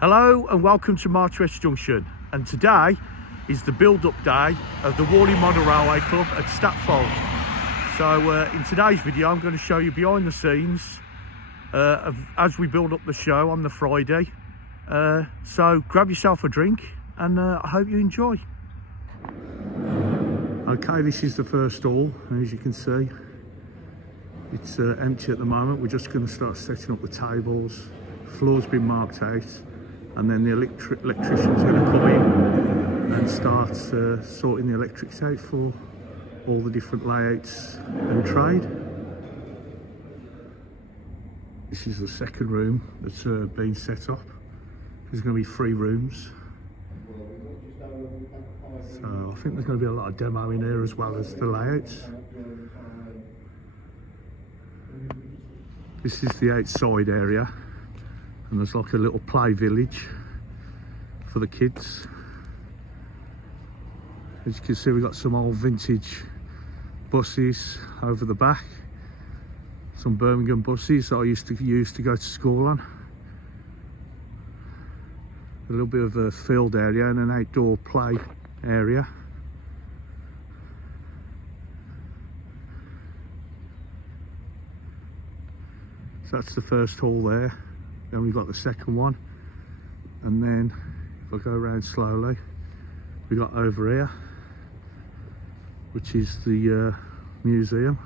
Hello and welcome to March West Junction, and today is the build-up day of the Warley Model Railway Club at Statfold. So in today's video I'm going to show you behind the scenes as we build up the show on the Friday. So grab yourself a drink and I hope you enjoy. Okay, this is the first hall, and as you can see it's empty at the moment. We're just going to start setting up the tables. Floor's been marked out, and then the electrician's going to come in and start sorting the electrics out for all the different layouts and trade. This is the second room that's been set up. There's going to be 3 rooms. So I think there's going to be a lot of demo in here as well as the layouts. This is the outside area, and there's like a little play village for the kids. As you can see, we've got some old vintage buses over the back, some Birmingham buses that I used to use to go to school on. A little bit of a field area and an outdoor play area. So that's the first hall there. Then we've got the second one, and then if I go around slowly, we got over here, which is the museum.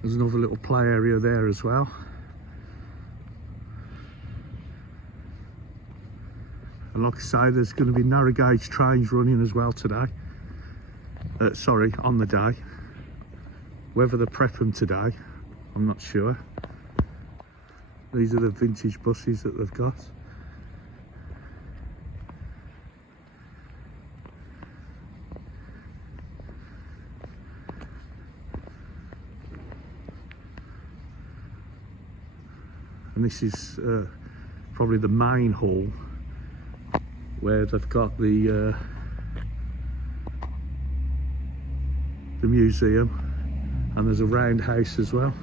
There's another little play area there as well. And like I say, there's going to be narrow gauge trains running as well today. Sorry, on the day. Whether they prep them today, I'm not sure. These are the vintage buses that they've got. And this is probably the main hall, where they've got the museum, and there's a roundhouse as well.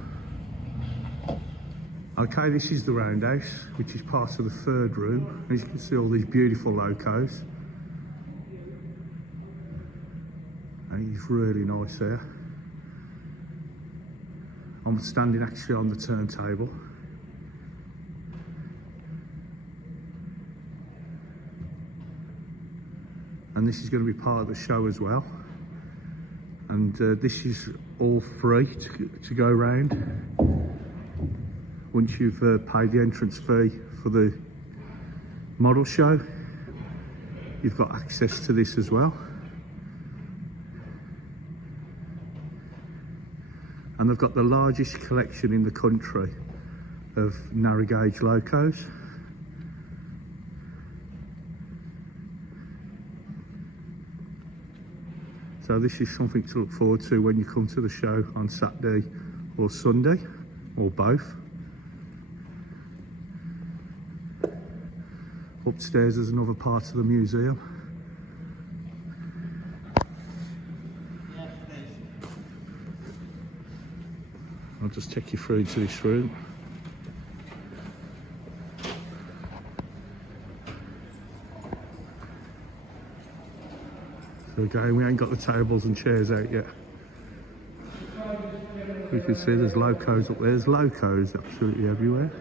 Okay, this is the roundhouse, which is part of the third room. As you can see, all these beautiful locos. And it's really nice there. I'm standing actually on the turntable. And this is going to be part of the show as well. And this is all free to go around. Once you've paid the entrance fee for the model show, you've got access to this as well. And they've got the largest collection in the country of narrow gauge locos. So this is something to look forward to when you come to the show on Saturday or Sunday, or both. Upstairs there's another part of the museum. I'll just take you through into this room. So again, we ain't got the tables and chairs out yet. You can see there's locos up there. There's locos absolutely everywhere.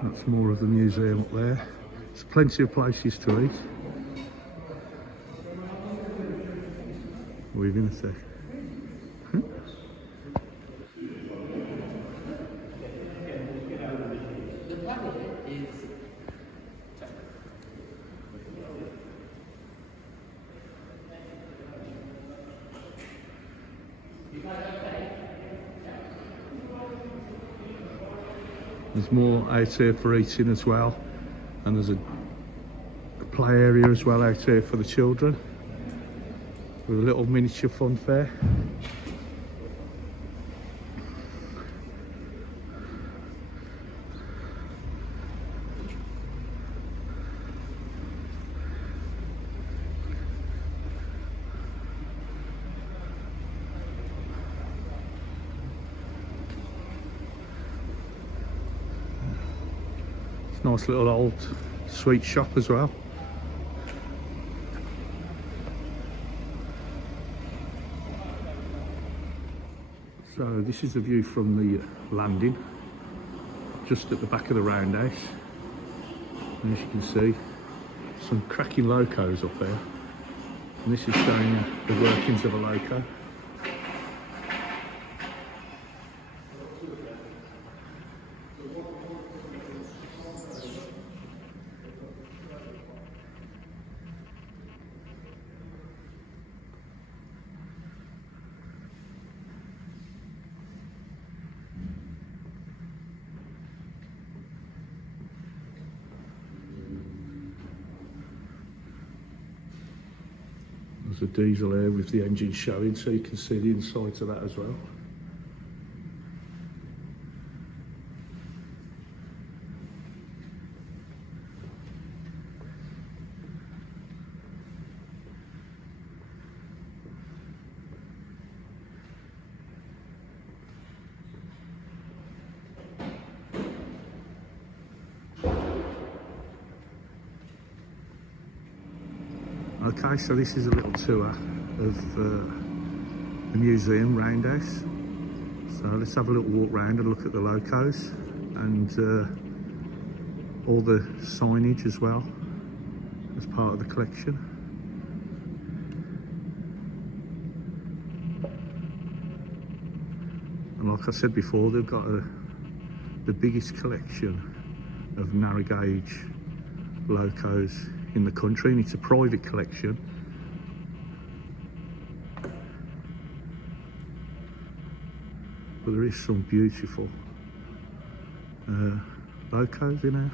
That's more of the museum up there. There's plenty of places to eat. What are you going to say? There's more out here for eating as well, and there's a play area as well out here for the children with a little miniature fun fair. It's a nice little old sweet shop as well. So this is the view from the landing, just at the back of the Roundhouse. And as you can see, some cracking locos up there. And this is showing you the workings of a loco. There's a diesel there with the engine showing, so you can see the insides of that as well. Okay, so this is a little tour of the museum, Roundhouse. So let's have a little walk round and look at the locos and all the signage as well as part of the collection. And like I said before, they've got the biggest collection of narrow gauge locos in the country, and it's a private collection. But there is some beautiful locos in here.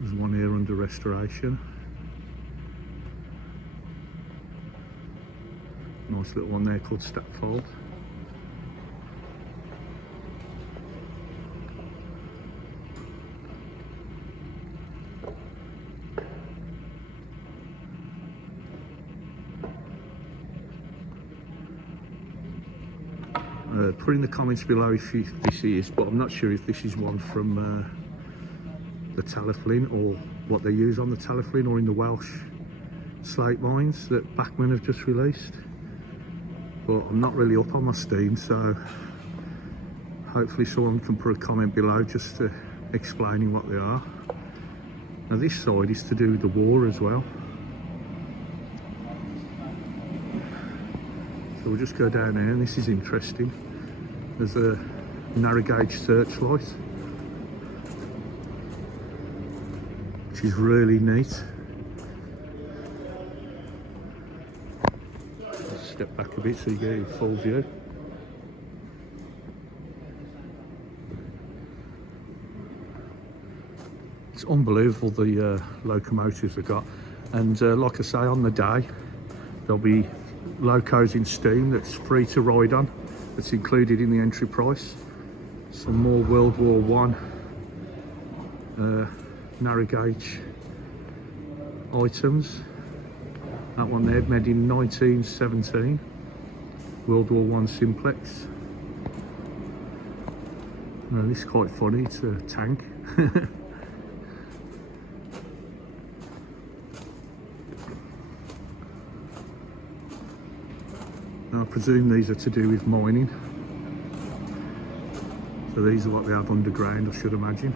There's one here under restoration. Nice little one there called Statfold. Put in the comments below if this is, but I'm not sure if this is one from the Talaflin or what they use on the Talaflin or in the Welsh slate mines that Bachman have just released. But I'm not really up on my Steam, so hopefully someone can put a comment below just to explaining what they are. Now this side is to do with the war as well. So we'll just go down there, and this is interesting. There's a narrow gauge searchlight, which is really neat. I'll step back a bit so you get a full view. It's unbelievable the locomotives they've got, and like I say, on the day there'll be locos in steam that's free to ride on, that's included in the entry price. Some more World War I narrow gauge items. That one there made in 1917, World War I simplex. This is quite funny, it's a tank. I presume these are to do with mining. So these are what they have underground, I should imagine.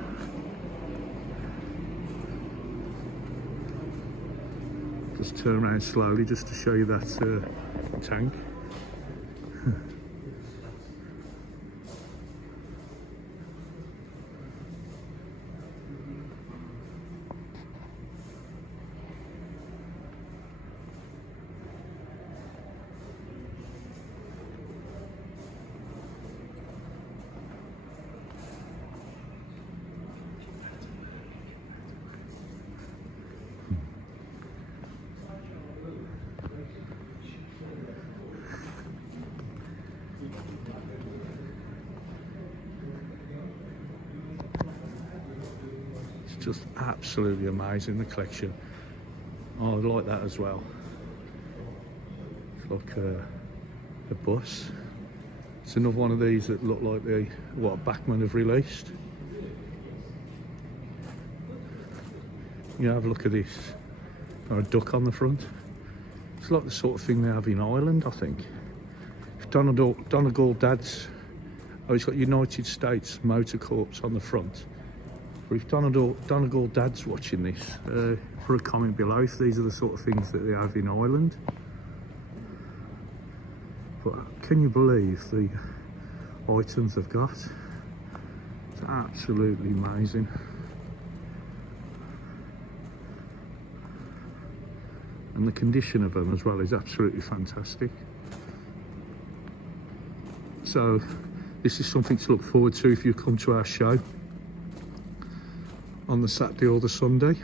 Just turn around slowly just to show you that tank. Just absolutely amazing, the collection. Oh, I like that as well. It's like a bus It's another one of these that look like what Bachmann have released. You have a look at this. Got a duck on the front. It's like the sort of thing they have in Ireland, I think. If Donegal Dad's, oh, it's got United States Motor Corps on the front. But if Donegal Dad's watching this, put a comment below if these are the sort of things that they have in Ireland. But can you believe the items they've got? It's absolutely amazing. And the condition of them as well is absolutely fantastic. So this is something to look forward to if you come to our show on the Saturday or the Sunday.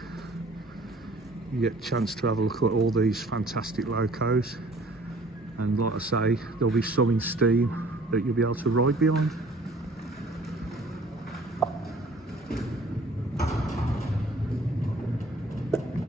You get a chance to have a look at all these fantastic locos, and like I say, there'll be some in steam that you'll be able to ride behind.